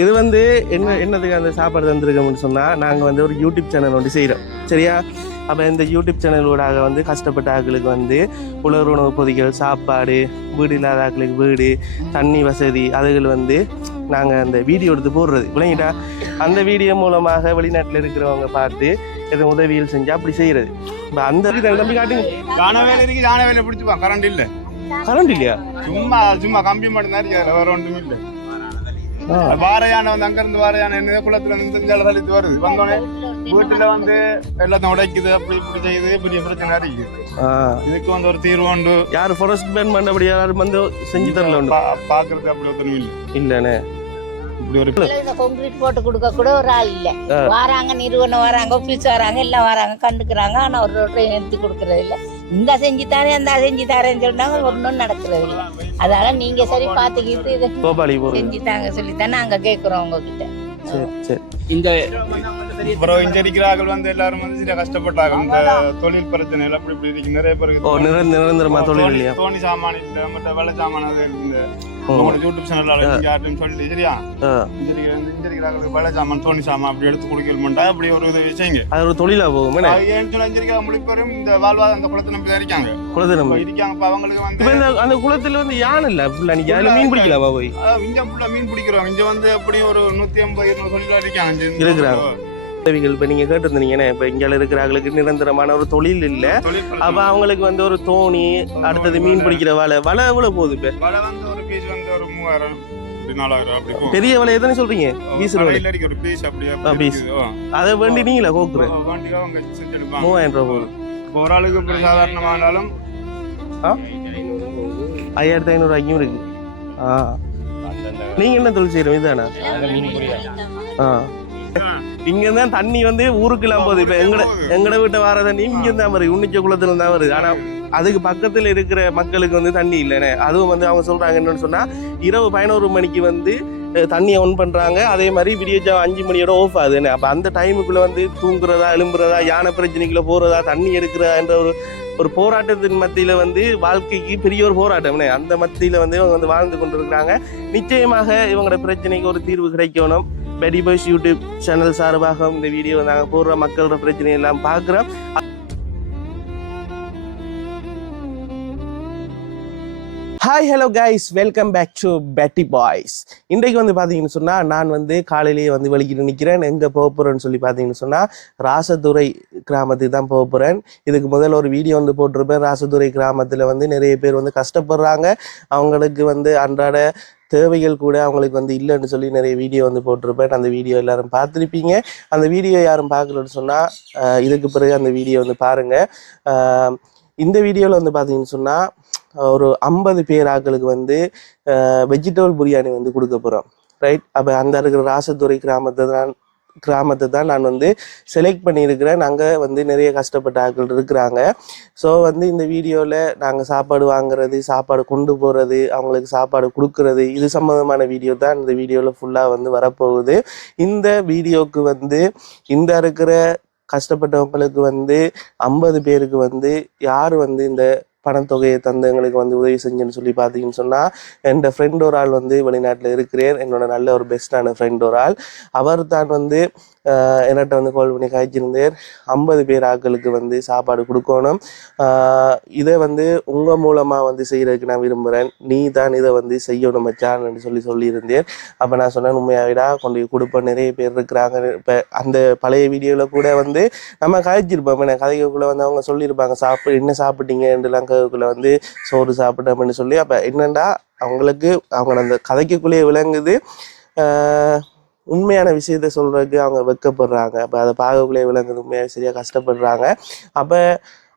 இது வந்து என்னதுக்கு அந்த சாப்பாடு தந்துருக்கோம்னு சொன்னால் நாங்கள் வந்து ஒரு யூடியூப் சேனல் ஒன்று செய்கிறோம் சரியா. அப்போ இந்த யூடியூப் சேனலோடாக வந்து கஷ்டப்பட்ட ஆட்களுக்கு வந்து உலர் உணவு பொதிகள், சாப்பாடு, வீடு இல்லாத ஆட்களுக்கு வீடு, தண்ணி வசதி அதுகள் வந்து நாங்கள் அந்த வீடியோ எடுத்து போடுறது விளங்கிட்டா. அந்த வீடியோ மூலமாக வெளிநாட்டில் இருக்கிறவங்க பார்த்து எதுவும் உதவிகள் செஞ்சால் அப்படி செய்கிறது. இப்போ அந்த தம்பி காட்டுங்க. வேலை பிடிச்சுப்பா. கரண்ட் இல்லை. கரண்ட் இல்லையா? சும்மா கம்பி மட்டும் தான் இருக்கு, வேற ஒன்றும் இல்லை. வாரையான வந்து அங்கிருந்து வாரையான என்ன குளத்துல இருந்து ஜலதளித்து வருது. வந்தோடனே வீட்டுல வந்து எல்லாத்தையும் உடைக்குது, அப்படி இப்படி செய்யுது, பெரிய பிரச்சனை இருக்குது. இதுக்கு வந்து ஒரு தீர்வு உண்டு. யாரு ஃபாரஸ்ட் பேன் பண்ண அப்படி யாரும் வந்து செஞ்சு தரல பாக்குறது அப்படி ஒன்றும் இல்லை. இல்லைண்ணே கான்கிரீட் போட்டு கொடுக்க கூட ஒரு ஆள் இல்ல. வராங்க, நிறுவனம் வராங்க, ஆபீஸ் வராங்க, எல்லாம் வராங்க, கண்டுக்கிறாங்க. ஆனா ஒரு ரோட்டை எடுத்து கொடுக்கறது இல்ல. இந்த செஞ்சு தரேன், அந்த செஞ்சு தரேன்னு சொன்னாங்க, ஒன்றும் நடக்கிறது இல்லை. அதனால நீங்க சரி பாத்துக்கிட்டு இதை செஞ்சு தாங்க சொல்லித்தானே நாங்க கேட்கிறோம் உங்ககிட்ட. இந்த இன்ஜரிக்கிறார்கள் வந்து எல்லாரும் வந்து சில கஷ்டப்பட்டாங்க. இந்த தொழில் பிரச்சனை அப்படி இப்படி இருக்கு. நிறைய பேருக்கு நிரந்தரமா தொழில் தோணி சாமான் இல்ல, மற்ற வெள்ள சாமான யூடியூப் சேனல் யார்ட்டும் சொல்லி சரியா இன்ஜரிக்கிறார்கள் வெள்ள சாமான், தோணி சாமான் அப்படி எடுத்து குடிக்கணும்டா அப்படி ஒரு இது செய்யுங்க. அது ஒரு தொழிலா போகும். இன்ஜரிக்கிற முழுப்பெரும் இந்த வாழ்வாதார அந்த குளத்தை நம்பி இருக்காங்க. குளத்தை நம்பி இருக்காங்க. அவங்களுக்கு வந்து அந்த குளத்துல வந்து யானை இல்ல, மீன் பிடிக்கலாமா போய் இங்க ஃபுல்லா மீன் பிடிக்கிறோம். இங்க வந்து அப்படி ஒரு 150-200 தொழிலாளி இருக்காங்க. இப்ப நீங்க கேட்டிருந்தீங்கன்னா இப்ப இங்க இருக்கிறவங்களுக்கு நிரந்தரமான ஒரு தொழில் இல்ல. அப்ப அவங்களுக்கு வந்து ஒரு தோணி, அடுத்தது மீன் பிடிக்கிற வலை எவ்வளவு போகுது? இப்ப வலை வந்து ஒரு பீஸ் வந்து ஒரு 3000-4000 பெரிய வலை எதானே சொல்றீங்க? பீஸ் ஒரு பீஸ் அப்படியே அதை வேண்டி நீங்களா கோக்குற 3000 ரூபாய் போகுது. ஒரு ஆளுக்கு சாதாரணமானாலும் 5500 ரூபாய்க்கும் இருக்கு. நீங்க என்ன தொழில் செய்யறோம்? இதுதானா? இங்கதான் தண்ணி வந்து ஊருக்குலாம் போகுது. இப்ப எங்கட வீட்டை வர தண்ணி இங்க தான் வருது, உன்னிச்ச குளத்துல தான் வருது. ஆனா அதுக்கு பக்கத்துல இருக்கிற மக்களுக்கு வந்து தண்ணி இல்லைன்னு. அதுவும் வந்து அவங்க சொல்றாங்க என்னன்னு சொன்னா, இரவு 11 மணிக்கு வந்து தண்ணியை ஆன் பண்றாங்க. அதே மாதிரி விடிய 5 மணியோட ஆஃப் ஆகுதுன்னு. அப்ப அந்த டைமுக்குள்ள வந்து தூங்குறதா, எழும்புறதா, யானை பிரச்சனைக்குள்ள போறதா, தண்ணி எடுக்கிறதா என்ற ஒரு போராட்டத்தின் மத்தியில வந்து வாழ்க்கைக்கு பெரிய ஒரு போராட்டம். அந்த மத்தியில வந்து இவங்க வந்து வாழ்ந்து கொண்டிருக்கிறாங்க. நிச்சயமாக இவங்களோட பிரச்சனைக்கு ஒரு தீர்வு கிடைக்கணும். பெடி பாய்ஸ் யூடியூப் சேனல் சார்பாக இந்த வீடியோ நாங்கள் போடுற மக்களோட பிரச்சனை எல்லாம் பார்க்குறோம். Hi hello guys, welcome back to Petti boys. இன்றைக்கு வந்து பார்த்தீங்கன்னு சொன்னால் நான் வந்து காலையிலேயே வந்து வெளிக்கிட்டு நிற்கிறேன். எங்கே போக போகிறேன்னு சொல்லி பார்த்தீங்கன்னு சொன்னால் ராசதுரை கிராமத்துக்கு தான் போக போகிறேன். இதுக்கு முதல்ல ஒரு வீடியோ வந்து போட்டிருப்பேன். ராசதுரை கிராமத்தில் வந்து நிறைய பேர் வந்து கஷ்டப்படுறாங்க. அவங்களுக்கு வந்து அன்றாட தேவைகள் கூட அவங்களுக்கு வந்து இல்லைன்னு சொல்லி நிறைய வீடியோ வந்து போட்டிருப்பேன். அந்த வீடியோ எல்லாரும் பார்த்துருப்பீங்க. அந்த வீடியோ யாரும் பார்க்கலன்னு சொன்னால் இதுக்கு பிறகு அந்த வீடியோ வந்து பாருங்கள். இந்த வீடியோவில் வந்து பார்த்தீங்கன்னு சொன்னால் ஒரு 50 பேர் ஆட்களுக்கு வந்து வெஜிடபிள் பிரியாணி வந்து கொடுக்க போகிறோம். ரைட். அப்போ அந்த இருக்கிற ராசதுரை கிராமத்தை தான் நான் வந்து செலக்ட் பண்ணியிருக்கிறேன். அங்கே வந்து நிறைய கஷ்டப்பட்ட ஆட்கள் இருக்கிறாங்க. ஸோ வந்து இந்த வீடியோவில் நாங்கள் சாப்பாடு வாங்குறது, சாப்பாடு கொண்டு போகிறது, அவங்களுக்கு சாப்பாடு கொடுக்கறது, இது சம்மந்தமான வீடியோ தான் இந்த வீடியோவில் ஃபுல்லாக வந்து வரப்போகுது. இந்த வீடியோவுக்கு வந்து இந்த இருக்கிற கஷ்டப்பட்டவங்களுக்கு வந்து 50 பேருக்கு வந்து யார் வந்து இந்த பணத்தொகையை தந்து எங்களுக்கு வந்து உதவி செஞ்சுன்னு சொல்லி பார்த்தீங்கன்னு சொன்னால், என் ஃப்ரெண்ட் ஒரு ஆள் வந்து வெளிநாட்டில் இருக்கிறேன். என்னோட நல்ல ஒரு பெஸ்டான ஃப்ரெண்ட் ஒரு ஆள். அவர் தான் வந்து என்கிட்ட வந்து கால் பண்ணி காய்ச்சிருந்தேன். 50 பேர் ஆட்களுக்கு வந்து சாப்பாடு கொடுக்கணும். இதை வந்து உங்கள் மூலமாக வந்து செய்கிறதுக்கு நான் விரும்புகிறேன். நீ தான் இதை வந்து செய்யணும் மச்சான்னு சொல்லியிருந்தேன். அப்போ நான் சொன்னேன், உண்மையாவிடா கொண்டு கொடுப்பேன், நிறைய பேர் இருக்கிறாங்க. இப்போ அந்த பழைய வீடியோவில் கூட வந்து நம்ம காய்ச்சிருப்போம். கதைக்குள்ளே வந்து அவங்க சொல்லியிருப்பாங்க, என்ன சாப்பிட்டீங்கன்றலாம் கதைக்குள்ளே வந்து சோறு சாப்பிட்டோம்னு சொல்லி. அப்போ என்னென்னா அவங்களுக்கு அவங்க அந்த கதைக்குள்ளேயே விளங்குது. உண்மையான விஷயத்த சொல்றதுக்கு அவங்க வெக்கப்படுறாங்க. அப்போ அதை பார்க்கக்குள்ளே விளங்குது, உண்மையாக சரியாக கஷ்டப்படுறாங்க. அப்போ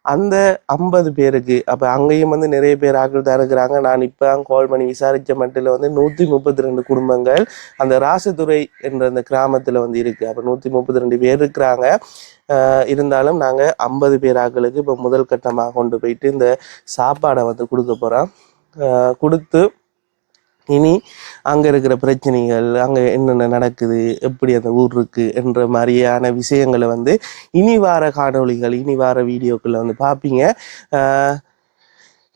அந்த 50 பேருக்கு அப்போ அங்கேயும் வந்து நிறைய பேர் ஆட்கள் தான் இருக்கிறாங்க. நான் இப்போ கால் பண்ணி விசாரித்த மட்டில் வந்து 132 குடும்பங்கள் அந்த ராசதுரை என்ற அந்த கிராமத்தில் வந்து இருக்குது. அப்போ 132 பேர் இருக்கிறாங்க. இருந்தாலும் நாங்கள் 50 பேர் ஆட்களுக்கு இப்போ முதல் கட்டமாக கொண்டு போயிட்டு இந்த சாப்பாடை வந்து கொடுக்க போகிறோம். கொடுத்து இனி அங்கே இருக்கிற பிரச்சனைகள், அங்கே என்னென்ன நடக்குது, எப்படி அந்த ஊர் இருக்குது என்ற மாதிரியான விஷயங்களை வந்து இனி வார காணொளிகள், இனி வார வீடியோக்களில் வந்து பார்ப்பீங்க.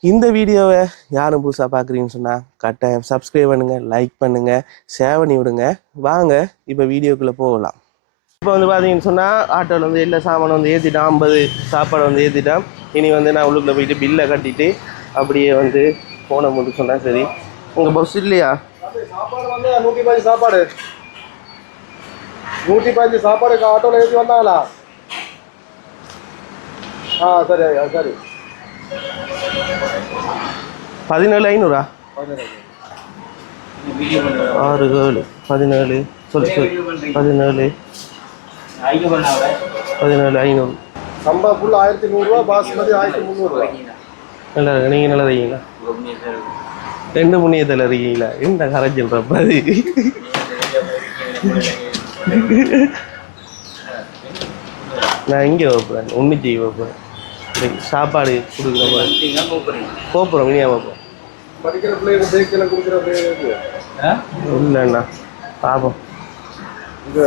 இந்த வீடியோவை யாரும் புதுசாக பார்க்குறீங்கன்னு சொன்னால் கட்டாயம் சப்ஸ்கிரைப் பண்ணுங்கள், லைக் பண்ணுங்கள், ஷேர் பண்ணி விடுங்க. வாங்க இப்போ வீடியோக்குள்ளே போகலாம். இப்போ வந்து பார்த்தீங்கன்னு சொன்னால் ஆட்டோவில் வந்து எல்லா சாமானும் வந்து ஏற்றிட்டான், 50 சாப்பாடு வந்து ஏற்றிட்டான். இனி வந்து நான் உள்ளுக்குள்ளே போயிட்டு பில்லை கட்டிட்டு அப்படியே வந்து போன முடிச்சு சொன்னால் சரி. உங்கள் பஸ் இல்லையா? சாப்பாடு வந்து 115 சாப்பாடு 115 சாப்பாடு ஆட்டோவில் ஏற்றி வந்தாங்களா? சரி சரி. 17,500 6 7 17 சொல்லு 17 17,500 சம்பா ஃபுல் 1,100 பாஸ்மதி 1,300. நல்லா இருக்கு. நீங்கள் நல்லா இருக்கீங்களா? 2 புண்ணியத்தில் இருக்கீங்களா? என்ன கரைச்சின்றப்ப அது நான் இங்கே வைப்பேன், ஒன்றுச்சி வைப்பேன். சாப்பாடு கொடுக்குற மாதிரி போப்புறோம். இனியா வைப்போம். படிக்கிற பிள்ளைங்க பேக்கெல்லாம் கொடுக்குற பிள்ளைங்க இல்லைண்ணா பாப்போம். இந்த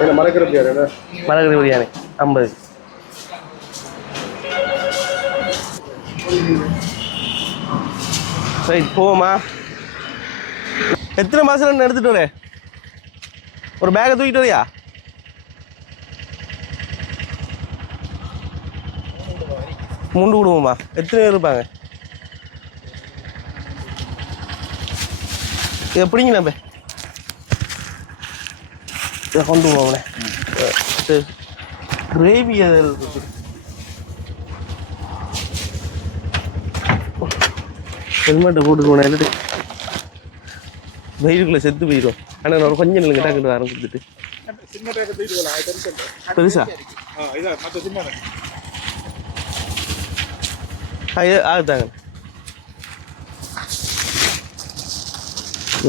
என்ன மறக்கிற பிள்ளையார் என்ன மரகரி பிரியாணி 50. சரி போமா. எத்தனை மாதம் எடுத்துகிட்டு வரேன்? ஒரு பேக்கை தூக்கிட்டு வரியா? முண்டு விடுவோமா? எத்தனை பேர் இருப்பாங்க? எப்படிங்கண்ணா இப்போ இதை கொண்டு போவோண்ணே. கிரேவி அதில் இருக்குது. ஹெல்மெட்டை போட்டுக்கோண்ணே, இல்லாட்டி வெயிலுக்குள்ளே செத்து போயிடும். ஆனால் நான் கொஞ்சம் நிலங்க டக்குன்னு வரம் கொடுத்துட்டு சின்ன பேக்கை தூக்கிட்டு போகலாம். பெருசா இதான் மற்ற சின்ன ஆகுதாங்க.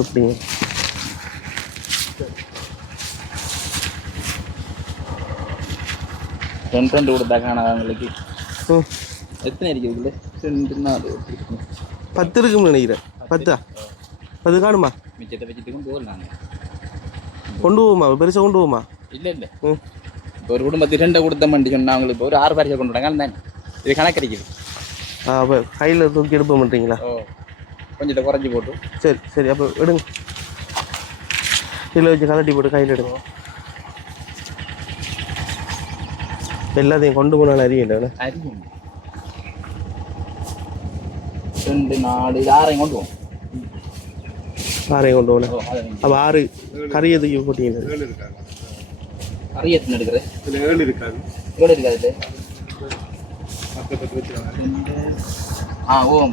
எப்படிங்க ரெண்டு கொடுத்தாக்கான அவங்களுக்கு எத்தனை இருக்குது? 2 4 10 இருக்குன்னு நினைக்கிறேன். 10 காணுமா? மிச்சத்தை வச்சுட்டுக்கும் போடலாங்க. கொண்டு போவோமா? பெருசாக கொண்டு போவோமா? இல்லை இப்போ ஒரு குடும்பத்துக்கு 2 கொடுத்த மாட்டி சொன்னா அவங்களுக்கு ஒரு 6 பரிசை கொண்டு வராங்க தானே. இது கணக்கடிக்குது. அப்போ கையில் தூக்கி எடுப்ப மாட்டீங்களா? கொஞ்சம் குறைஞ்சி போட்டு. சரி சரி, அப்போ எடுங்க. கீழே வச்சு கலட்டி போட்டு கையில் எடுங்க. எல்லாத்தையும் கொண்டு போனாலும் அறியல. 2 4 6 கொண்டு போவோம். 6 கொண்டு போனேன். அப்போ 6 கறியை தூக்கி போட்டீங்க. கறி எத்தனை எடுக்கிறேன்? 7 இருக்காது. 7 இருக்காது. 10 வச்சுருக்காங்க.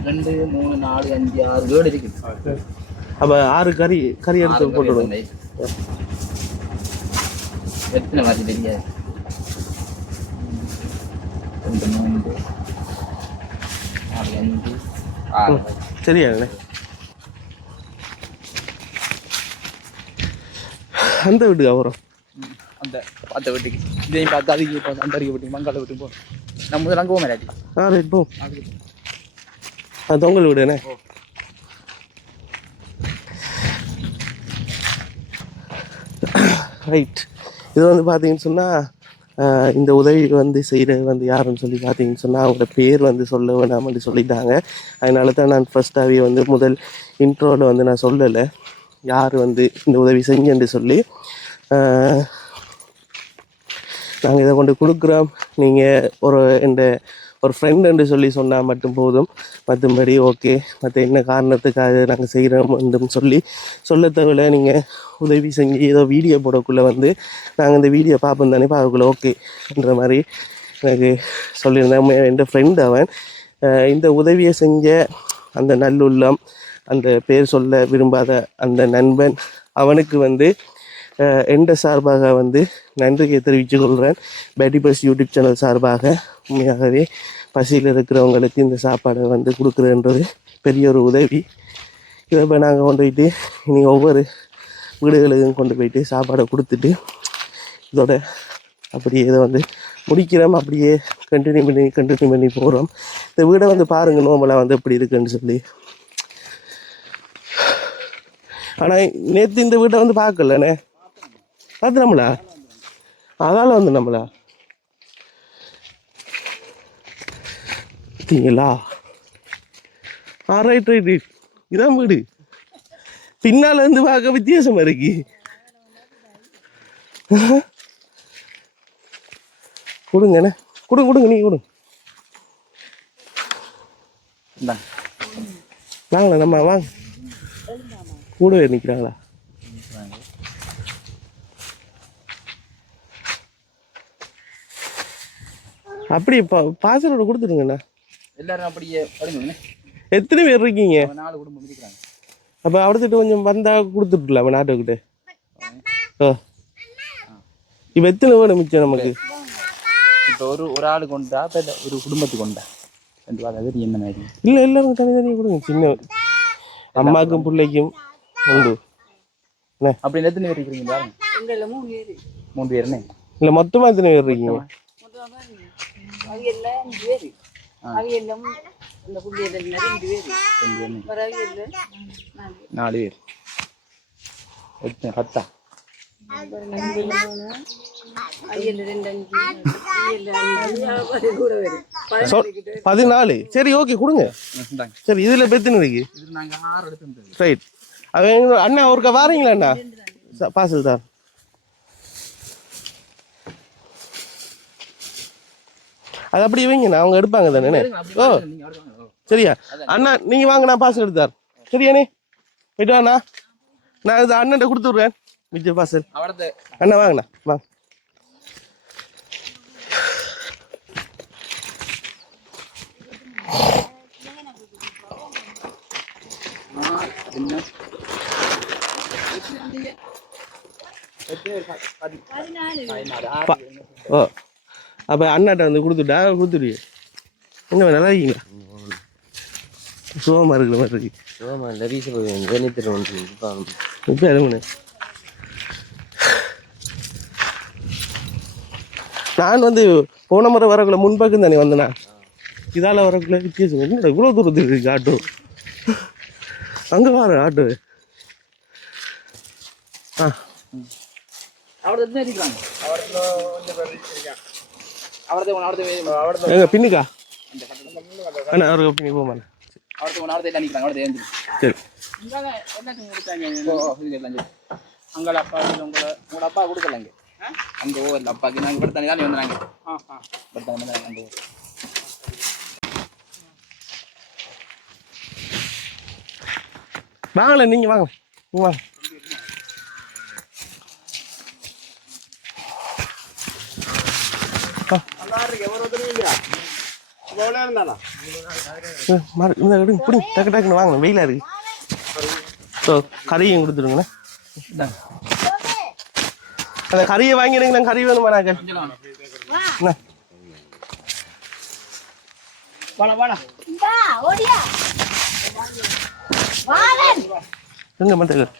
2 3 4 5 6 7 இருக்குது. அப்போ 6 கறி எடுத்து போட்டுவிடுவோம். எத்தனை மாதிரி தெரியாது. 2 3 4 5 6 சரியாங்கண்ணே. அந்த வீட்டுக்கு அப்புறம் அந்த வீட்டுக்கு இதையும் பார்த்து அதுக்கு பார்த்து அந்த அறிக்கை வீட்டுக்கு மங்காள வீட்டுக்கு போ. நம்ம முதல்ல அங்கே போக மாட்டாச்சு. ரைட் போ. அது தொங்கல் வீடுண்ணே. ரைட். இது வந்து பார்த்தீங்கன்னு சொன்னால் இந்த உதவி வந்து செய்கிறது வந்து யாருன்னு சொல்லி பார்த்தீங்கன்னு சொன்னால் அவங்களோட பேர் வந்து சொல்ல வேணாம்னு சொல்லிட்டாங்க. அதனால தான் நான் ஃபஸ்ட்டாகவே வந்து முதல் இன்ட்ரோவில் வந்து நான் சொல்லலை யார் வந்து இந்த உதவி செஞ்சேன்னு சொல்லி. நாங்கள் இதை கொண்டு கொடுக்குறோம், நீங்கள் ஒரு ஃப்ரெண்டுன்னு சொல்லி சொன்னால் மட்டும் போதும். மற்றபடி ஓகே, மற்ற என்ன காரணத்துக்காக நாங்கள் செய்கிறோம் சொல்ல தேவையில்ல. நீங்கள் உதவி செஞ்சு ஏதோ வீடியோ போடக்குள்ளே வந்து நாங்கள் இந்த வீடியோ பார்ப்போம் தானே, பார்க்கக்குள்ள ஓகேன்ற மாதிரி எனக்கு சொல்லியிருந்தேன். என் ஃப்ரெண்டு அவன் இந்த உதவியை செஞ்ச அந்த நல்லுள்ளம், அந்த பேர் சொல்ல விரும்பாத அந்த நண்பன், அவனுக்கு வந்து எந்த சார்பாக வந்து நன்றியை தெரிவித்துக் கொள்கிறேன். பேட்டி பஸ் யூடியூப் சேனல் சார்பாக. உண்மையாகவே பசியில் இருக்கிறவங்களுக்கு இந்த சாப்பாடை வந்து கொடுக்குறன்றது பெரிய ஒரு உதவி. இதை இப்போ நாங்கள் கொண்டு போயிட்டு இனி ஒவ்வொரு வீடுகளுக்கும் கொண்டு போயிட்டு சாப்பாடை கொடுத்துட்டு இதோட அப்படியே இதை வந்து முடிக்கிறோம். அப்படியே கண்டினியூ பண்ணி போகிறோம். இந்த வீடை வந்து பாருங்கள் நோம்பலாக வந்து எப்படி இருக்குன்னு சொல்லி. ஆனால் நேற்று இந்த வீட்டை வந்து பார்க்கலண்ணே, பார்த்து நம்மளா அதால் வந்து நம்மளா பார்த்தீங்களா? ரைட் ரைட் ரைட், இதான் வீடு. பின்னால இருந்து பார்க்க வித்தியாசமா இருக்கு. கொடுங்கண்ணே, கொடுங்க கொடுங்க, நீங்க கொடுங்க. வாங்களா நம்ம வாங்க. கூடவே நிற்கிறாங்களா? அப்படி பாசலோட கொடுத்துருங்கண்ணா. எல்லாரும் அப்படியே படிங்க. எத்தனை பேர் இருக்கீங்க? 4 குடும்பம் இருக்கிறாங்க. அப்போ அடுத்துட்டு கொஞ்சம் வந்தா கொடுத்துட்டுலாம் நாட்டுக்கிட்ட. இப்போ எத்தனை வேணும் மிச்சம் நமக்கு? இப்போ ஒரு ஆள் கொண்டா ஒரு குடும்பத்துக்கு கொண்டா 2 வாரம் என்ன மாதிரி? இல்லை எல்லாரும் தனித்தனியாக கொடுங்க. சின்ன அம்மாக்கும் பிள்ளைக்கும் உண்டு. அப்படி எத்தனை பேர் இருக்கிறீங்க? 3 பேருண்ணே. இல்லை மொத்தமாக எத்தனை பேர் இருக்கீங்க? 4 பேர். 10. 14. சரி ஓகே கொடுங்க. சரி இதில் பெத்துன்னு இருக்கு. ரைட். அண்ணா ஒருக்கா வாரீங்களா அண்ணா? பாசல் தான். அது அப்படி வைங்கண்ணா, அவங்க எடுப்பாங்க தானே. ஓ சரியா அண்ணா, நீங்க வாங்க, நான் பாசல் எடுத்தார். சரியாண்ணே, போயிட்டு வாண்ணா. நான் இது அண்ணன்ட்ட கொடுத்து விட்றேன் மிச்ச பாசல். அண்ணா வாங்கண்ணா வாங்க. ஓ அப்போ அண்ணாட்ட வந்து கொடுத்துடுவியே. எங்க நல்லா இருக்கீங்களா? சுகமாக இருக்கிற மாதிரி இருக்கு. இப்போ எதுவுண்ணே, நான் வந்து போன முறை வரக்குள்ள முன்பக்கம் தானே வந்தேண்ணா. இதால் வரக்குள்ள வித்தியாசம். என்னோட இவ்வளோ தூரத்துக்கு இருக்கு ஆட்டோ. அங்கே வர ஆட்டோ. எங்க பின்னுக்கா அண்ணா அவருக்கு பின்னி போமாண்ணா. சரி அங்கே அப்பா உங்களோட அப்பா கொடுக்கலங்க. அங்கே ஓவரில் அப்பாக்கு நாங்கள் படுத்தாங்க தான் வந்தாங்க. அங்கே வாங்கல, நீங்கள் வாங்க, நீங்கள் வாங்க. பிடி டக்கு டக்குன்னு வாங்கண்ணா, வெயிலாக இருக்கு. ஸோ கறியும் கொடுத்துருங்கண்ணா. அந்த கறியை வாங்கிடுங்க. நாங்கள் கறி வேணுமா? நாங்கள் எங்க மட்டும் இந்தாங்க.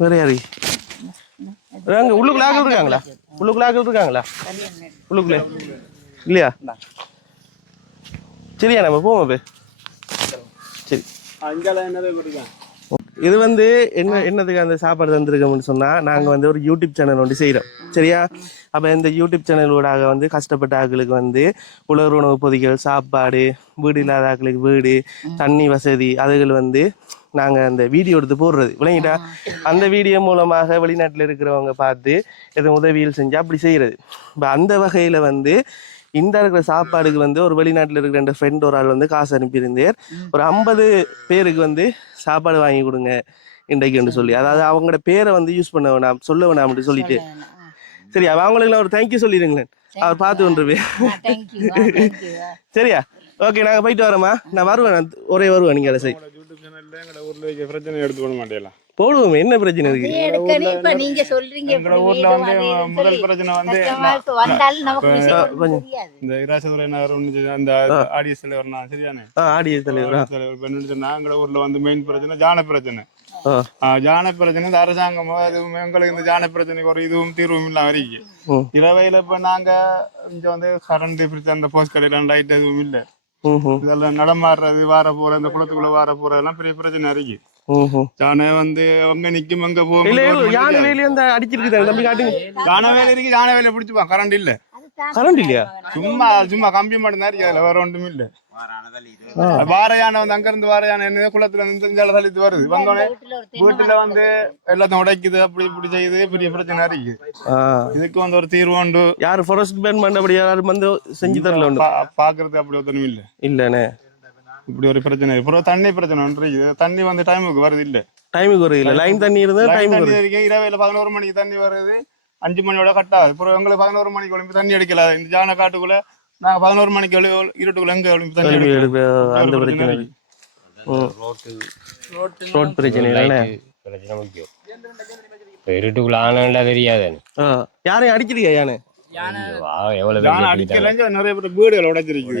வேற யாரு உள்ளுக்குள்ள ஆக்கள் இருக்காங்களா? உள்ளுக்குள்ள ஆக்கள் இருக்காங்களா? உள்ளுக்குள்ள இல்லையா? சரியா நம்ம போவோம். சரி இது வந்து என்னதுக்கு அந்த சாப்பாடு தந்துருக்கோம்னு சொன்னால், நாங்கள் வந்து ஒரு யூடியூப் சேனல் ஒன்று செய்கிறோம். சரியா? அப்போ இந்த யூடியூப் சேனலோடாக வந்து கஷ்டப்பட்ட ஆக்களுக்கு வந்து உலர் உணவு பொதிகள், சாப்பாடு, வீடு இல்லாத ஆக்களுக்கு வீடு, தண்ணி வசதி, அதுகள் வந்து நாங்கள் அந்த வீடியோ எடுத்து போடுறது விளங்கிட்டா. அந்த வீடியோ மூலமாக வெளிநாட்டில் இருக்கிறவங்க பார்த்து எதுவும் உதவிகள் செஞ்சு அப்படி செய்கிறது. இப்போ அந்த வகையில் வந்து இந்த இருக்கிற சாப்பாடுக்கு வந்து ஒரு வெளிநாட்டில் இருக்கிற 2 ஃப்ரெண்ட் ஒரு ஆள் வந்து காசு அனுப்பியிருந்தேன். ஒரு 50 பேருக்கு வந்து சாப்பாடு வாங்கி கொடுங்க இன்றைக்கு சொல்லி, அதாவது அவங்களோட பேரை வந்து யூஸ் பண்ண வேணாம், சொல்ல வேணாம் அப்படி சொல்லிட்டு. சரி அவங்களுக்கு ஒரு தேங்க்யூ சொல்லிடுங்களேன், அவர் பார்த்து கொண்டுருவேன். சரியா? ஓகே நாங்கள் போயிட்டு வரோமா? நான் வருவேன், ஒரே வருவேன். நீங்கள் அதை சரி யூடியூப் சேனல்ல எங்களோட ஊரில் பிரச்சனை எடுத்து பண்ண மாட்டேலாம். போடுவோம், என்ன பிரச்சனை இருக்கு? எடுக்கணும். இப்ப நீங்க சொல்றீங்க எங்களோட ஊர்ல வந்து முதல் பிரச்சனை வந்து வந்தாலும் நமக்கு விஷயம் தெரியாது. இந்த இராசதுரை நகர் அந்த ஆடியஸ் தலைவர் நான் சரியானே ஆடியோ தலைவர் தலைவர் சொன்னா எங்களோட ஊர்ல வந்து மெயின் பிரச்சனை ஜான பிரச்சனை. ஜான பிரச்சனை இந்த அரசாங்கம் அதுவும் எங்களுக்கு இந்த ஜான பிரச்சனைக்கு ஒரு இதுவும் தீர்வும் இல்லாம இருக்கு. இரவையில இப்ப நாங்க இங்க வந்து கரண்ட் அந்த போஸ்ட் கடையில லைட் எதுவும் இல்ல. இதெல்லாம் நடமாடுறது வார போற இந்த குளத்துக்குள்ள வார போறதெல்லாம் பெரிய பிரச்சனை இருக்கு. யானை வந்து அங்க நிக்கும் அங்க போகும். யானை வேலையை அந்த அடிச்சிருக்கு தம்பி காட்டுங்க. யானை வேலை இருக்கு, யானை வேலை பிடிச்சுப்பான். கரண்ட் இல்ல, கரண்ட் இல்லையா? சும்மா சும்மா கம்பி மட்டும் தான் இருக்கு, அதுல வேற ஒன்றும் இல்ல. வார யானை வந்து அங்க இருந்து வார யானை என்ன குளத்துல இருந்து தள்ளிட்டு வருது. வந்தோடனே வீட்டுல வந்து எல்லாத்தையும் உடைக்குது, அப்படி இப்படி செய்யுது, பெரிய பிரச்சனை இருக்கு. இதுக்கு வந்து ஒரு தீர்வு உண்டு. யாரு ஃபாரஸ்ட் டிபார்ட்மெண்ட் அப்படி யாரும் வந்து செஞ்சு தரல உண்டு பாக்குறது அப்படி ஒருத்தனும் இல்ல. இல்லண்ணே, இப்படி ஒரு பிரச்சனை. அப்புறம் தண்ணி பிரச்சனை ஒன்று இருக்குது. தண்ணி வந்து டைமுக்கு வருது இல்ல, டைமுக்கு வருது இல்ல. லைன் தண்ணி இருந்தா டைமுக்கு இருக்கு. இரவையில 11 மணிக்கு தண்ணி வருது, 5 மணியோட கட்டாது. அப்புறம் எங்களுக்கு 11 மணிக்கு ஒளிம்பு தண்ணி அடிக்கல. இந்த ஜான காட்டுக்குள்ள நாங்க 11 மணிக்கு இருட்டுக்குள்ள எங்க ஒளிம்பு தண்ணி எடுக்க அந்த பிரச்சனை. ரோட் பிரச்சனை இல்ல, பிரச்சனை முக்கியம். இருட்டுக்குள்ள ஆனா தெரியாது. யாரையும் அடிச்சிருக்கா யானை? நிறைய பேர் வீடுகள் உடைச்சிருக்கு.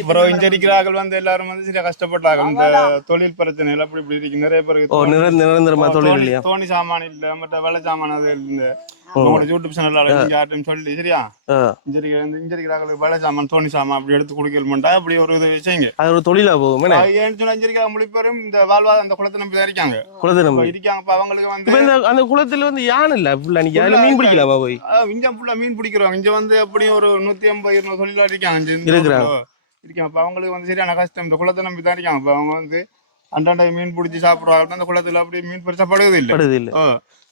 அப்புறம் வந்து எல்லாரும் வந்து சில கஷ்டப்பட்டாங்க. இந்த தொழில் பிரச்சனை அப்படி இப்படி இருக்கு. நிறைய பேருக்கு நிரந்தரமா தொழில் இல்லையா? தோணி சாமான் இல்ல, மற்ற வெள்ள சாமான் அது இல்ல. உங்களோட யூடியூப் சேனல் சொல்லி சரியா இன்ஜரிக்கிறாங்களுக்கு வெள்ள சாமான் தோணி சாமான் அப்படி எடுத்து குடிக்கணும்டா அப்படி ஒரு இது விஷயங்க. அது ஒரு தொழிலா போகும். இன்ஜரிக்காக முழு பேரும் இந்த வாழ்வாத அந்த குளத்தை நம்பி தான் இருக்காங்க. இருக்காங்க. அவங்களுக்கு வந்து அந்த குளத்துல வந்து யானை இல்ல, மீன் பிடிக்கலாமா? போய் இங்க ஃபுல்லா மீன் பிடிக்கிறோம். இங்க வந்து அப்படியும் ஒரு 150-200 தொழிலா இருக்காங்க. இருக்காங்க. அவங்களுக்கு வந்து சரியான கஷ்டம். இந்த குளத்தை நம்பி தான் இருக்காங்க. அவங்க வந்து அண்டாண்டை மீன் பிடிச்சி சாப்பிடுவாங்க. அந்த குளத்துல அப்படி மீன் பெருசா படுவது இல்லை.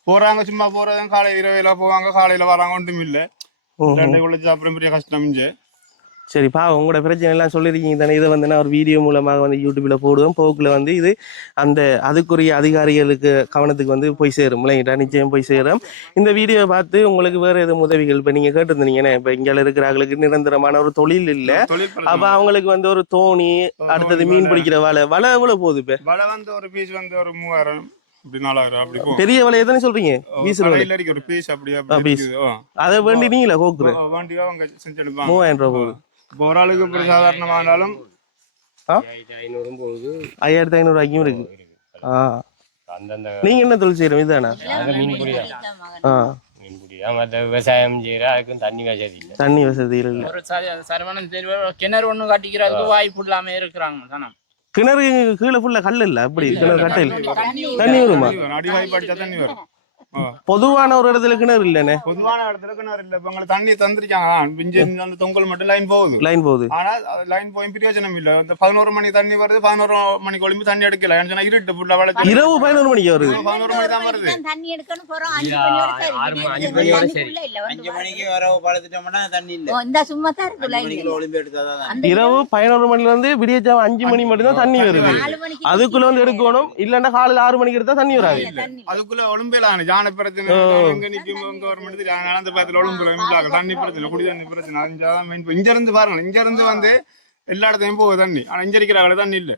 போறாங்க, சும்மா போறதும் காலை இரவையில போவாங்க, காலையில வராங்க, ஒன்றும் இல்ல. உழைச்சு அப்புறம் பெரிய கஷ்டம். சரி பா, உங்களோட பிரச்சனை எல்லாம் சொல்லிருக்கீங்க தானே. இதை வந்து நான் ஒரு வீடியோ மூலமாக வந்து யூடியூப்ல போடுவோம். போக்குல வந்து இது அந்த அதுக்குரிய அதிகாரிகளுக்கு கவனத்துக்கு வந்து போய் சேரும். இல்லைங்கிட்டா நிச்சயம் போய் சேரும். இந்த வீடியோவை பார்த்து உங்களுக்கு வேற எதுவும் உதவிகள் இப்ப நீங்க கேட்டிருந்தீங்கன்னா, இப்ப இங்க இருக்கிறவங்களுக்கு நிரந்தரமான ஒரு தொழில் இல்ல, அப்ப அவங்களுக்கு வந்து ஒரு தோணி, அடுத்தது மீன் பிடிக்கிற வலை எவ்வளவு போகுது? இப்ப வலை வந்து ஒரு பீஸ் வந்து ஒரு 3000 பெரிய வலை எத்தனை சொல்றீங்க? அதை வேண்டி நீங்களா கோக்குற 3000 ரூபாய் போகுது. ஒரு ஆளுக்கு இப்படி சாதாரணமானாலும் 5500 ரூபாய்க்கும் இருக்கு. நீங்க என்ன தொழில் செய்யறோம்? இதுதானா? விவசாயம் செய்யற அதுக்கும் தண்ணி வசதி இல்லை. தண்ணி வசதி இல்லை. கிணறு ஒண்ணு கட்டிக்கிறதுக்கு வாய்ப்பு இல்லாம இருக்கிறாங்க. கிணறு கீழே ஃபுல்லா கல் இல்ல, அப்படி கிணறு கட்டையில் தண்ணி வருமா? தண்ணி வரும். பொதுவான ஒரு இடத்துல கிணறு இல்லனே. பொதுவான இடத்துல கிணறு இல்ல. இப்ப உங்களுக்கு தண்ணி தந்திருக்காங்க. அந்த தொங்கல் மட்டும் லைன் போகுது. ஆனா லைன் போய் பிரயோஜனம் இல்ல. இந்த 11 மணி தண்ணி வருது, 11 மணிக்கு ஒளிம்பு தண்ணி எடுக்கல. இருட்டு ஃபுல்லா வளைச்சு இரவு 11 மணிக்கு வருது. 11 மணி தான் வருது. தண்ணி எடுக்கணும் போறோம். 5 மணிக்கு வரவு படுத்துட்டோம்னா தண்ணி இல்ல. இந்த சும்மா தான் இருக்கு லைன். ஒளிம்பு எடுத்தாதான் இரவு 11 மணில இருந்து விடியச்சா 5 மணி மட்டும் தான் தண்ணி வருது. அதுக்குள்ள வந்து எடுக்கணும். இல்லன்னா காலையில 6 மணிக்கு எடுத்தா தண்ணி வராது. அதுக்குள்ள ஒளிம்பேலான ஜான பிரச்சனை எங்க நிக்கும் கவர்மெண்ட் அந்த பேத்துல ஒழுங்குல தண்ணி பிரச்சனை, குடி தண்ணி பிரச்சனை. இங்க இருந்து பாருங்க, இங்க இருந்து வந்து எல்லா இடத்தையும் போகுது தண்ணி. ஆனா இங்க இருக்கிற தண்ணி இல்ல.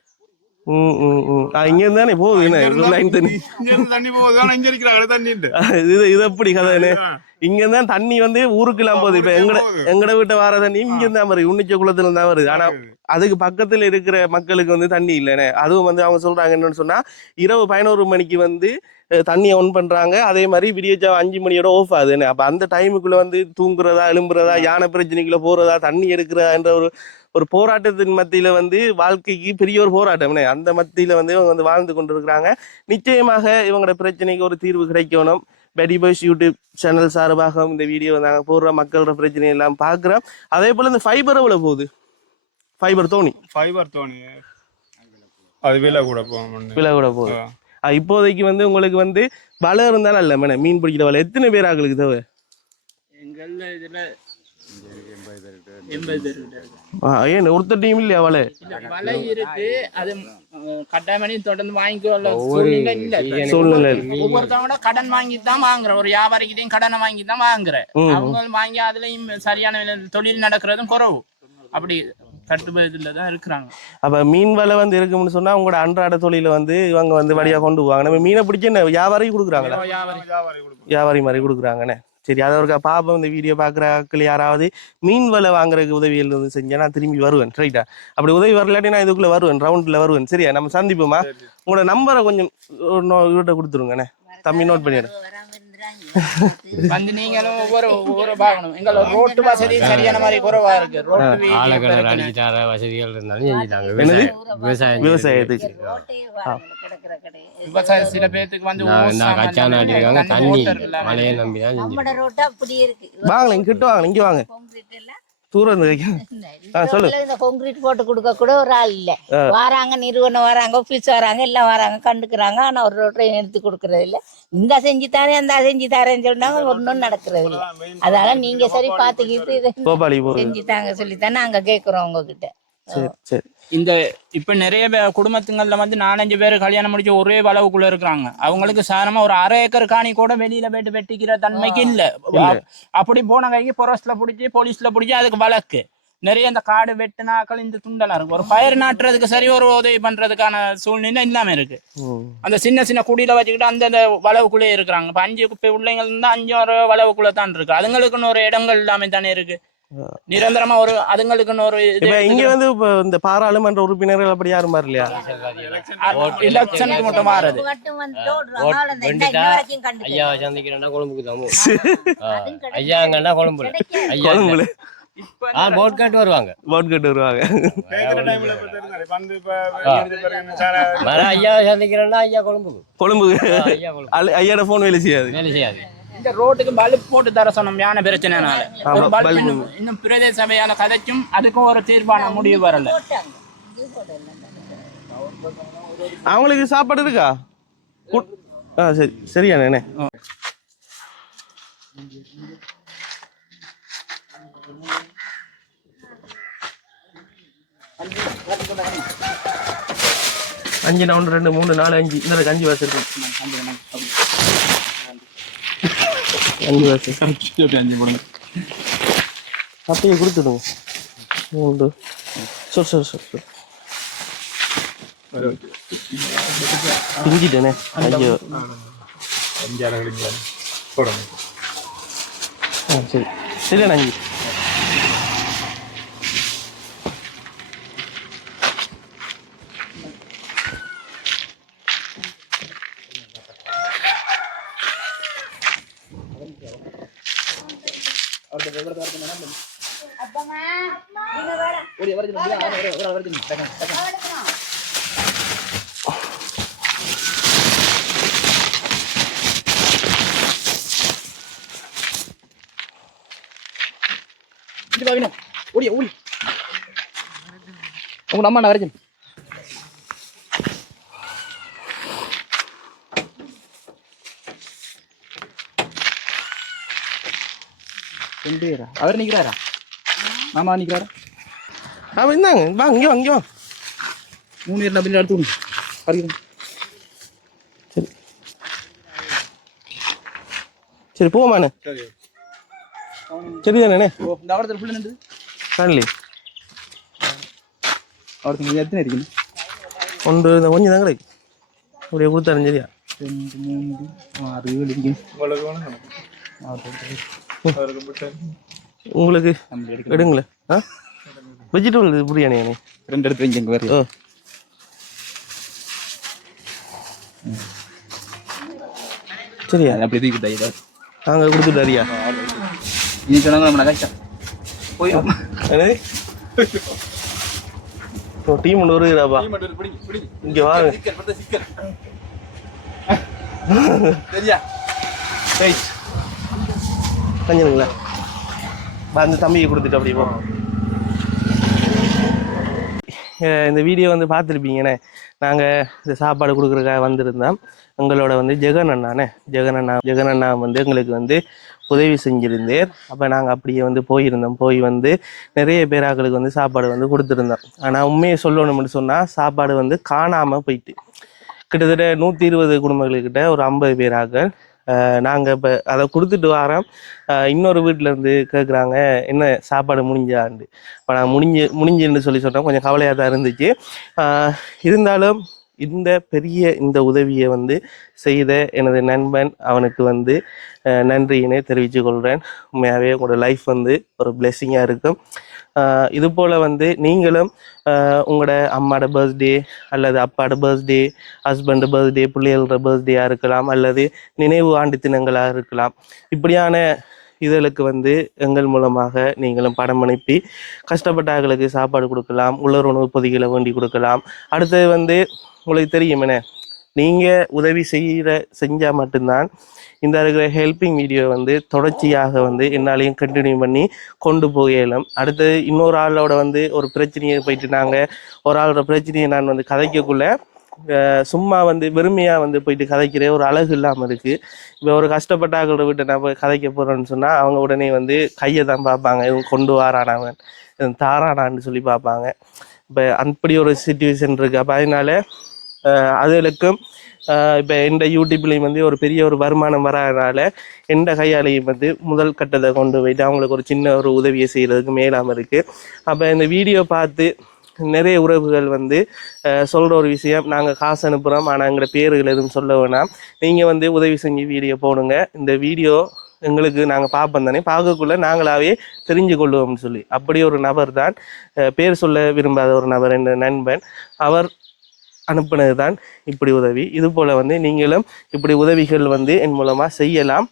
இங்க இருந்தானே போகுது தண்ணி போகுது. ஆனா இங்க இருக்கிற தண்ணி இல்ல. இது எப்படி கதை? இங்க தான் தண்ணி வந்து ஊருக்குலாம் போகுது. இப்ப எங்கட வீட்டை வர தண்ணி இங்க இருந்தா வருது, உன்னிச்ச குளத்துல இருந்தா வருது. ஆனா அதுக்கு பக்கத்துல இருக்கிற மக்களுக்கு வந்து தண்ணி இல்லைன்னு. அதுவும் வந்து அவங்க சொல்றாங்க என்னன்னு சொன்னா, இரவு 11 மணிக்கு வந்து தண்ணியை ஆன் பண்றாங்க. அதே மாதிரி விடியச்சா 5 மணியோட ஆஃப் ஆகுதுன்னு. அப்ப அந்த டைமுக்குள்ள வந்து தூங்குறதா, எழும்புறதா, யானை பிரச்சனைக்குள்ள போறதா, தண்ணி எடுக்கிறதா என்ற ஒரு போராட்டத்தின் மத்தியில வந்து வாழ்க்கைக்கு பெரிய ஒரு போராட்டம். அந்த மத்தியில வந்து இவங்க வந்து வாழ்ந்து கொண்டிருக்கிறாங்க. நிச்சயமாக இவங்களோட பிரச்சனைக்கு ஒரு தீர்வு கிடைக்கணும். பெட்டி பாய்ஸ் யூடியூப் சேனல் சார்பாக இந்த வீடியோ நாங்கள் போடுற மக்களோட பிரச்சனை எல்லாம் பார்க்குறோம். அதே போல இந்த ஃபைபர் எவ்வளோ போகுது? ஃபைபர் தோணி அது விலை கூட போகுது. இப்போதைக்கு வந்து உங்களுக்கு வந்து வலை இருந்தாலும் இல்ல மேடம், மீன் பிடிக்கிற வலை எத்தனை பேர் ஆகளுக்கு தேவை? ஏன் ஒருத்தர் டீம் இல்லையா வலை? வலை இருக்கு, அது கட்டாயமணி தொடர்ந்து வாங்கிக்கொள்ள சூழ்நிலை. ஒவ்வொருத்தவங்க கடன் வாங்கி தான் வாங்குறேன். ஒரு வியாபாரிகிட்டையும் கடனை வாங்கி தான் வாங்குறேன். அவங்க வாங்கி அதுலயும் சரியான தொழில் நடக்கிறதும் குறவு. அப்படி கட்டுப்பாடுல தான் இருக்கிறாங்க. அப்ப மீன் வலை வந்து இருக்கும்னு சொன்னா உங்களோட அன்றாட தொழில வந்து இவங்க வந்து வழியா கொண்டு போவாங்க. நம்ம மீனை பிடிச்சி என்ன வியாபாரி கொடுக்குறாங்களா? வியாபாரி மாதிரி கொடுக்குறாங்கண்ணே. சரி, அதை ஒரு பாப்பா இந்த வீடியோ பார்க்குறாக்கள் யாராவது மீன் வலை வாங்குறதுக்கு உதவிகள் வந்து செஞ்சா நான் திரும்பி வருவேன். ரைட்டா? அப்படி உதவி வரலாட்டி நான் இதுக்குள்ள வருவேன், ரவுண்ட்ல வருவேன். சரியா? நம்ம சந்திப்போமா? உங்களோட நம்பரை கொஞ்சம் இவர்கிட்ட கொடுத்துருங்கண்ணே. தம்பி நோட் பண்ணிடு. வந்து நீங்களும் ஒவ்வொரு பார்க்கணும். எங்களோட ரோட்டு வசதி சரியான மாதிரி குறைவா இருக்கு. ரோட்டு ஆழக்கிணறு அடிச்சுட்டார வசதிகள் இருந்தாலும் செஞ்சுட்டாங்க. விவசாயத்துக்கு விவசாயம் சில பேருக்கு வந்து கச்சான அடிக்கிறாங்க. தண்ணி மழையை நம்பி தான் நம்மட ரோட்டு அப்படி இருக்கு. வாங்க, இங்க கிட்ட வாங்க, இங்க வாங்க. தூரம் சொல்லு. இந்த கான்கிரீட் போட்டு கொடுக்க கூட ஒரு ஆள் இல்ல. வராங்க, நிறுவனம் வராங்க, ஆபீஸ் வராங்க, எல்லாம் வராங்க, கண்டுக்கிறாங்க. ஆனா ஒரு ரோட்டை எடுத்து கொடுக்கறது இல்ல. இந்த செஞ்சு தாரேன், அந்த செஞ்சு தாரேன்னு சொன்னாங்க, ஒன்னும் நடக்கிறது இல்ல. அதனால நீங்க சரி பாத்துக்கிட்டு செஞ்சு தாங்க சொல்லித்தானே நாங்க கேக்குறோம் உங்ககிட்ட. இந்த இப்ப நிறைய குடும்பத்துங்கள்ல வந்து 4-5 பேர் கல்யாணம் முடிச்சு ஒரே வளவுக்குள்ள இருக்கிறாங்க. அவங்களுக்கு சாரமா ஒரு 1/2 ஏக்கர் காணி கூட வெளியில போயிட்டு வெட்டிக்கிற தன்மைக்கு இல்ல. அப்படி போன கைக்கு பொரஸ்ல பிடிச்சி போலீஸ்ல பிடிச்சி அதுக்கு வழக்கு. நிறைய இந்த காடு வெட்டுனாக்கள் இந்த துண்டெல்லாம் இருக்கு. ஒரு பயிர் நாட்டுறதுக்கு சரி ஒரு உதவி பண்றதுக்கான சூழ்நிலை இல்லாம இருக்கு. அந்த சின்ன சின்ன குடியில வச்சுக்கிட்டு அந்த வளவுக்குள்ளே இருக்கிறாங்க. இப்ப 5 பிள்ளைங்க இருந்தா 5 வளவுக்குள்ள தான் இருக்கு. அதுங்களுக்குன்னு ஒரு இடங்கள் இல்லாம தானே இருக்கு. நிரந்தரமா ஒரு அதுங்களுக்குன்னு ஒரு இங்க வந்து இந்த பாராளுமன்ற உறுப்பினர்கள் அப்படி யாரும் மாறலையா? எலெக்ஷனுக்கு மட்டும் மாறுது. ஐயா சந்திக்கிறேன்னா கொழும்புக்கு தான். ஐயா அங்கன்னா கொழும்புல. கொழும்புல போட் கட்டு வருவாங்க. போட் கட்டு வருவாங்க. ஐயா சந்திக்கிறேன்னா ஐயா கொழும்புக்கு. கொழும்புக்கு ஐயாட போன் வேலை செய்யாது. வேலை செய்யாது. இந்த ரோட்டுக்கு பல்ப் போட்டு தர சொன்னோம். யான பிரச்சனைனால ஒரு பல்ப் இன்னும் பிரதேச சபையால கதைச்சும் அதுக்கும் ஒரு தீர்வான முடிவு வரல. அவங்களுக்கு சாப்பாடு இருக்கா? சரி, சரியாண்ணே. அஞ்சு 1 2 3 4 5 இந்த 5 வருஷம் இருக்கு. 5 வருஷம் அப்படியே கொடுத்துடுங்க. 3 சொல் பிரிஞ்சிட்டேனே. ஐயோ, சரி சரிண்ணா. 5 உங்க அம்மா வரைக்கும் அவர் நிக்கிறாரா? மாமா நிக்கிறாரா? இந்தாங்க, வா இங்கே வாங்க. 3 பேர் டபுள் எடுத்து சரி சரி போமாண்ணே. சரிதானே? இந்த அவரத்தில் ஃபுல்லு நின்று காணலி அவருக்கு எத்தனை இருக்குன்னு 1 இந்த கொஞ்சம் தான் கிடைக்கும். அப்படியே கொடுத்தாரு. சரியா? 2 3 6 7 இருக்கு. உங்களுக்கு எடுங்களேன். வெஜிடபிள் பிரியாணி 2 எடுத்து வைங்க. வேறு சரியா? அப்படி தூக்கிட்டு நாங்கள் கொடுத்துட்டாரியா? நீ சொன்னாங்க நம்ம நகைச்சா போயிடும். டீம் ஒன்று வருகிறாப்பா. இங்கே வாங்க. சரியா? கஞ்சிருங்களா? அந்த தம்பியை கொடுத்துட்டு அப்படியே போ. இந்த வீடியோ வந்து பார்த்துருப்பீங்கண்ணே. நாங்கள் இந்த சாப்பாடு கொடுக்குறதுக்காக வந்திருந்தோம். எங்களோட வந்து ஜெகன் அண்ணா வந்து எங்களுக்கு வந்து உதவி செஞ்சிருந்தார். அப்போ நாங்கள் அப்படியே வந்து போயிருந்தோம். போய் வந்து நிறைய பேராக்களுக்கு வந்து சாப்பாடு வந்து கொடுத்துருந்தோம். ஆனால் உண்மையை சொல்லணும்னு சொன்னால் சாப்பாடு வந்து காணாமல் போயிட்டு கிட்டத்தட்ட 120 குடும்பங்கள்கிட்ட ஒரு 50 பேராக்கள் நாங்கள் இப்போ அதை கொடுத்துட்டு வரோம். இன்னொரு வீட்டிலேருந்து கேட்குறாங்க என்ன சாப்பாடு முடிஞ்சாண்டு. இப்போ நான் முடிஞ்சுன்னு சொல்லி சொன்னோம். கொஞ்சம் கவலையாக தான் இருந்துச்சு. இருந்தாலும் இந்த உதவியை வந்து செய்த எனது நண்பன் அவனுக்கு வந்து நன்றியினை தெரிவித்து கொள்கிறேன். உண்மையாகவே உங்களோட லைஃப் வந்து ஒரு பிளெஸ்ஸிங்காக இருக்கும். இது போல் வந்து நீங்களும் உங்களோட அம்மாவோட பர்த்டே அல்லது அப்பாவோட பர்த்டே, ஹஸ்பண்டு பர்த்டே, பிள்ளைகளோட பர்த்டேயாக இருக்கலாம், அல்லது நினைவு ஆண்டு தினங்களாக இருக்கலாம். இப்படியான இதழுக்கு வந்து எங்கள் மூலமாக நீங்களும் படம் அனுப்பி கஷ்டப்பட்டார்களுக்கு சாப்பாடு கொடுக்கலாம், உலர் பொதிகளை வேண்டி கொடுக்கலாம். அடுத்தது வந்து உங்களுக்கு தெரியும் என்ன, நீங்கள் உதவி செஞ்சால் மட்டும்தான் இந்த இருக்கிற ஹெல்பிங் வீடியோ வந்து தொடர்ச்சியாக வந்து என்னாலையும் கண்டினியூ பண்ணி கொண்டு போகலாம். அடுத்தது இன்னொரு ஆளோட வந்து ஒரு பிரச்சனையை போயிட்டு நாங்கள் ஒரு ஆளோட பிரச்சனையை நான் வந்து கதைக்கக்குள்ள சும்மா வந்து வெறுமையாக வந்து போயிட்டு கதைக்கிற ஒரு அழகு இல்லாமல் இருக்குது. இப்போ ஒரு கஷ்டப்பட்ட ஆக்களோட வீட்டை நான் போய் கதைக்க போகிறேன்னு சொன்னால் அவங்க உடனே வந்து கையை தான் பார்ப்பாங்க, இவங்க கொண்டு வாரானவன் தாரானான்னு சொல்லி பார்ப்பாங்க. இப்போ அப்படி ஒரு சிச்சுவேஷன் இருக்குது. அப்போ அதனால அதுகளுக்கும் இப்போ எந்த யூடியூப்லேயும் வந்து ஒரு பெரிய ஒரு வருமானம் வராதனால எந்த கையாலையும் வந்து முதல் கட்டத்தை கொண்டு போயிட்டு அவங்களுக்கு ஒரு சின்ன ஒரு உதவியை செய்கிறதுக்கு மேலாமல் இருக்குது. அப்போ இந்த வீடியோ பார்த்து நிறைய உறவுகள் வந்து சொல்கிற ஒரு விஷயம், நாங்கள் காசு அனுப்புகிறோம் ஆனால் எங்களோட பேர்கள் எதுவும் சொல்ல வேணாம், நீங்கள் வந்து உதவி செஞ்சு வீடியோ போடுங்க, இந்த வீடியோ எங்களுக்கு நாங்கள் பார்ப்போம் தானே, பார்க்கக்குள்ள நாங்களாவே தெரிஞ்சு கொள்வோம்னு சொல்லி அப்படி ஒரு நபர் தான், பேர் சொல்ல விரும்பாத ஒரு நபர், என்ற நண்பன். அவர் அனுப்பினது தான் இப்படி உதவி. இது போல் வந்து நீங்களும் இப்படி உதவிகள் வந்து என் மூலமாக செய்யலாம்.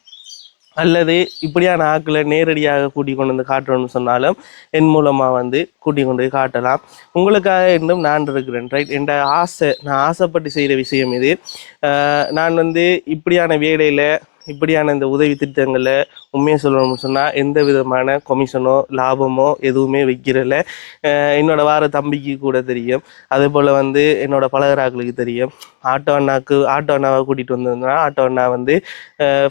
அல்லது இப்படியான ஆக்களை நேரடியாக கூட்டிக் கொண்டு வந்து காட்டுறோன்னு சொன்னாலும் என் மூலமாக வந்து கூட்டிக் கொண்டு போய் காட்டலாம். உங்களுக்காக இன்னும் நான் இருக்கிறேன், ரைட்? என் நான் ஆசைப்பட்டு செய்கிற விஷயம் இது. நான் வந்து இப்படியான வேலையில் இப்படியான இந்த உதவி திட்டங்களில் உண்மையை சொல்லணும்னு சொன்னால் எந்த விதமான கமிஷனோ லாபமோ எதுவுமே வைக்கிறதில்ல. என்னோடய வார தம்பிக்கு கூட தெரியும், அதே போல் வந்து என்னோடய பழகராக்களுக்கு தெரியும். ஆட்டோ அண்ணாவை கூட்டிகிட்டு வந்திருந்தோன்னா ஆட்டோ அண்ணா வந்து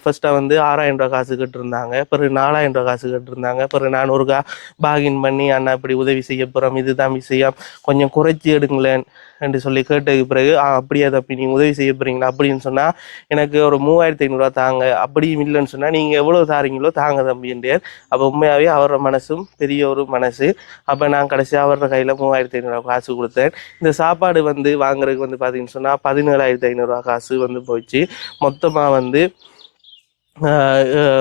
ஃபஸ்ட்டாக வந்து 6000 ரூபா காசு கட்டிருந்தாங்க, பிறகு 4000 ரூபா காசு கட்டிருந்தாங்க. பிறகு நான் ஒரு பாகின் பண்ணி அண்ணா இப்படி உதவி செய்ய போகிறோம், இதுதான் விஷயம், கொஞ்சம் குறைச்சி எடுங்களேன் என்று சொல்லி கேட்டதுக்கு பிறகு அப்படியே தப்பி நீங்கள் உதவி செய்ய போகிறீங்களா அப்படின்னு சொன்னால் எனக்கு ஒரு 3500 ரூபா தாங்க, அப்படியும் இல்லைன்னு சொன்னால் நீங்கள் எவ்வளோ தாரீங்களோ தாங்க தம்பி என்றார். அப்போ உண்மையாகவே அவரோட மனசும் பெரிய ஒரு மனசு. அப்போ நான் கடைசியாக அவரோட கையில் 3500 ரூபா காசு கொடுத்தேன். இந்த சாப்பாடு வந்து வாங்குறதுக்கு வந்து பார்த்தீங்கன்னு சொன்னால் 17,500 ரூபா காசு வந்து போயிடுச்சு. மொத்தமாக வந்து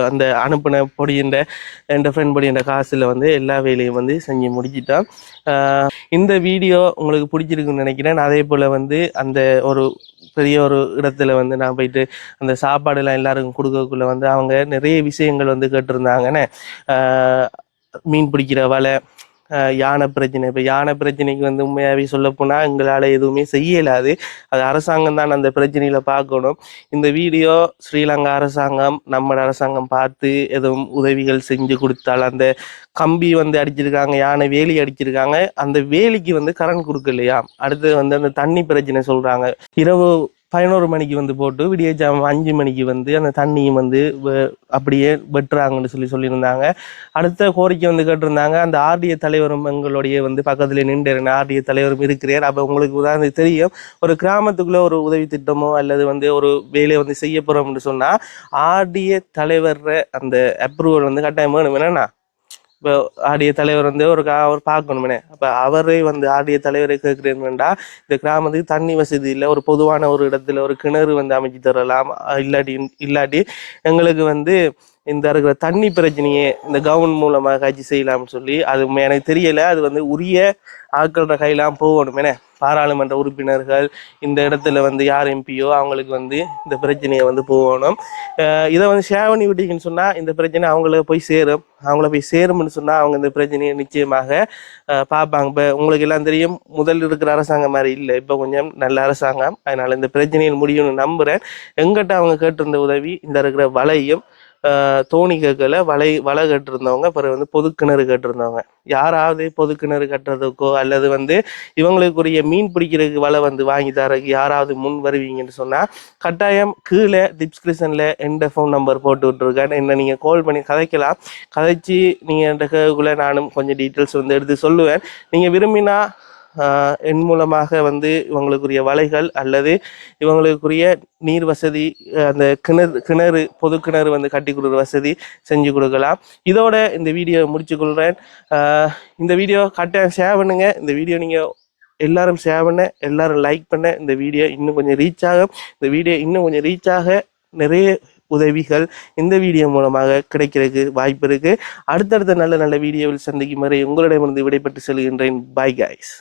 அந்த அனுப்பின பொடியின்ற என் ஃப்ரெண்ட் பொடியின்ற காசில் வந்து எல்லா வேலையும் வந்து செஞ்சு முடிச்சிட்டான். இந்த வீடியோ உங்களுக்கு பிடிச்சிருக்குன்னு நினைக்கிறேன். அதே போல் வந்து அந்த ஒரு பெரிய ஒரு இடத்துல வந்து நான் போயிட்டு அந்த சாப்பாடுலாம் எல்லாருக்கும் கொடுக்கக்குள்ள வந்து அவங்க நிறைய விஷயங்கள் வந்து கேட்டிருந்தாங்கன்னு, மீன் பிடிக்கிற வலை, யானை பிரச்சனை. இப்போ யானை பிரச்சனைக்கு வந்து உண்மையாகவே சொல்லப்போனால் எங்களால் எதுவுமே செய்யலாது, அது அரசாங்கம் தான் அந்த பிரச்சனையில் பார்க்கணும். இந்த வீடியோ ஸ்ரீலங்கா அரசாங்கம் நம்ம அரசாங்கம் பார்த்து எதுவும் உதவிகள் செஞ்சு கொடுத்தால், அந்த கம்பி வந்து அடிச்சிருக்காங்க, யானை வேலி அடிச்சிருக்காங்க, அந்த வேலிக்கு வந்து கரண்ட் கொடுக்கலையா. அடுத்து வந்து அந்த தண்ணி பிரச்சனை சொல்கிறாங்க, இரவு 11 மணிக்கு வந்து போட்டு விடிய 5 மணிக்கு வந்து அந்த தண்ணியும் வந்து அப்படியே வெட்டுறாங்கன்னு சொல்லியிருந்தாங்க. அடுத்த கோரிக்கை வந்து கேட்டிருந்தாங்க, அந்த ஆர்டிஏ தலைவரும் எங்களுடைய வந்து பக்கத்தில் நின்று ஆர்டிஏ தலைவரும் இருக்கிறார். அப்போ உங்களுக்கு உதாரணம் தெரியும், ஒரு கிராமத்துக்குள்ளே ஒரு உதவி திட்டமோ அல்லது வந்து ஒரு வேலையை வந்து செய்ய போகிறோம்னு சொன்னால் ஆர்டிஏ தலைவர் அந்த அப்ரூவல் வந்து கட்டாயம் வேணும். என்னன்னா இப்போ ஆர்டிஏ தலைவர் வந்து அவர் பார்க்கணுமே, அப்போ அவரே வந்து ஆர்டிஏ தலைவரை கேட்குறேன்னுண்டா இந்த கிராமத்துக்கு தண்ணி வசதி இல்லை, ஒரு பொதுவான ஒரு இடத்துல ஒரு கிணறு வந்து அமைச்சு தரலாம், இல்லாட்டி எங்களுக்கு வந்து இந்த இருக்கிற தண்ணி பிரச்சனையே இந்த கவர்மெண்ட் மூலமாக காட்சி செய்யலாம்னு சொல்லி அது எனக்கு தெரியலை. அது வந்து உரிய ஆட்களோட கையெல்லாம் போகணுமே, பாராளுமன்ற உறுப்பினர்கள் இந்த இடத்துல வந்து யார் எம்பியோ அவங்களுக்கு வந்து இந்த பிரச்சனையை வந்து போகணும். இதை வந்து ஷேர் பண்ணி விட்டீங்கன்னு சொன்னால் இந்த பிரச்சனை அவங்கள போய் சேரும்னு சொன்னால் அவங்க இந்த பிரச்சனையை நிச்சயமாக பார்ப்பாங்க. இப்போ உங்களுக்கு எல்லாம் தெரியும், முதல் இருக்கிற அரசாங்கம் மாதிரி இல்லை, இப்போ கொஞ்சம் நல்ல அரசாங்கம். அதனால் இந்த பிரச்சனையில் முடியும்னு நம்புகிறேன். எங்கிட்ட அவங்க கேட்டிருந்த உதவி இந்த இருக்கிற வலையும் தோணி கேட்கல, வலை கட்டிருந்தவங்க, பிறகு வந்து பொது கிணறு கட்டிருந்தவங்க, யாராவது பொது கிணறு கட்டுறதுக்கோ அல்லது வந்து இவங்களுக்குரிய மீன் பிடிக்கிறதுக்கு வலை வந்து வாங்கி தரக்கு யாராவது முன் வருவீங்கன்னு சொன்னால் கட்டாயம் கீழே டிஸ்கிரிப்ஷனில் எந்த ஃபோன் நம்பர் போட்டு விட்டுருக்கேன், என்ன நீங்கள் கால் பண்ணி கதைக்கலாம். கதைச்சி நீங்கள் என்ற கேட்குள்ளே நானும் கொஞ்சம் டீட்டெயில்ஸ் வந்து எடுத்து சொல்லுவேன். நீங்கள் விரும்பினா என் மூலமாக வந்து இவங்களுக்குரிய வலைகள் அல்லது இவங்களுக்குரிய நீர் வசதி, அந்த கிணறு பொது கிணறு வந்து கட்டி கொடுக்குற வசதி செஞ்சு கொடுக்கலாம். இதோட இந்த வீடியோ முடிச்சு கொள்கிறேன். இந்த வீடியோ கட்டாயம் ஷேர் பண்ணுங்க. இந்த வீடியோ நீங்கள் எல்லாரும் ஷேர் பண்ண, எல்லாரும் லைக் பண்ண, இந்த வீடியோ இன்னும் கொஞ்சம் ரீச் ஆகும். இந்த வீடியோ இன்னும் கொஞ்சம் ரீச் ஆக நிறைய உதவிகள் இந்த வீடியோ மூலமாக கிடைக்கிறதுக்கு வாய்ப்பு இருக்கு. அடுத்தடுத்த நல்ல நல்ல வீடியோவில் சந்திக்கும் வரை உங்களிடமிருந்து விடைபெற்று செல்கின்றேன். Bye guys.